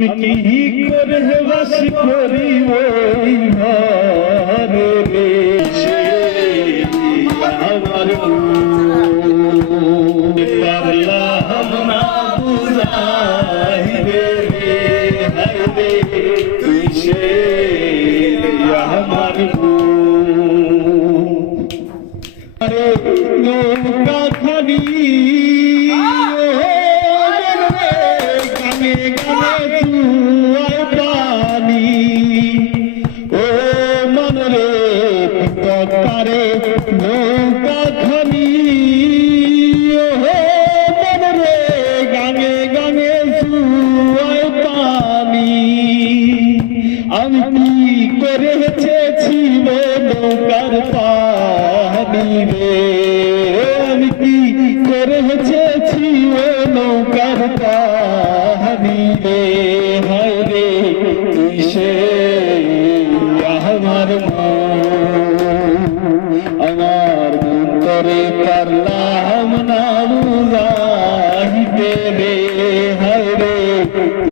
আমি কি করে বাস করি ওই ঘরে রে সে আমার পারলাম না বুঝাইবে রে হায় রে তুই সে আমার নৌকা খানি গানে গানে চুয়ায় পানি ও মন রে কারে নৌকা খানি মন রে গানে গানে চুয়ায় পানি আমি কি করে ছেছিল নৌকার পানি রে আমি কি করে ছেছি ও নৌকার পানি রে হায় রে তুই সে আমার মন্তরে পারলা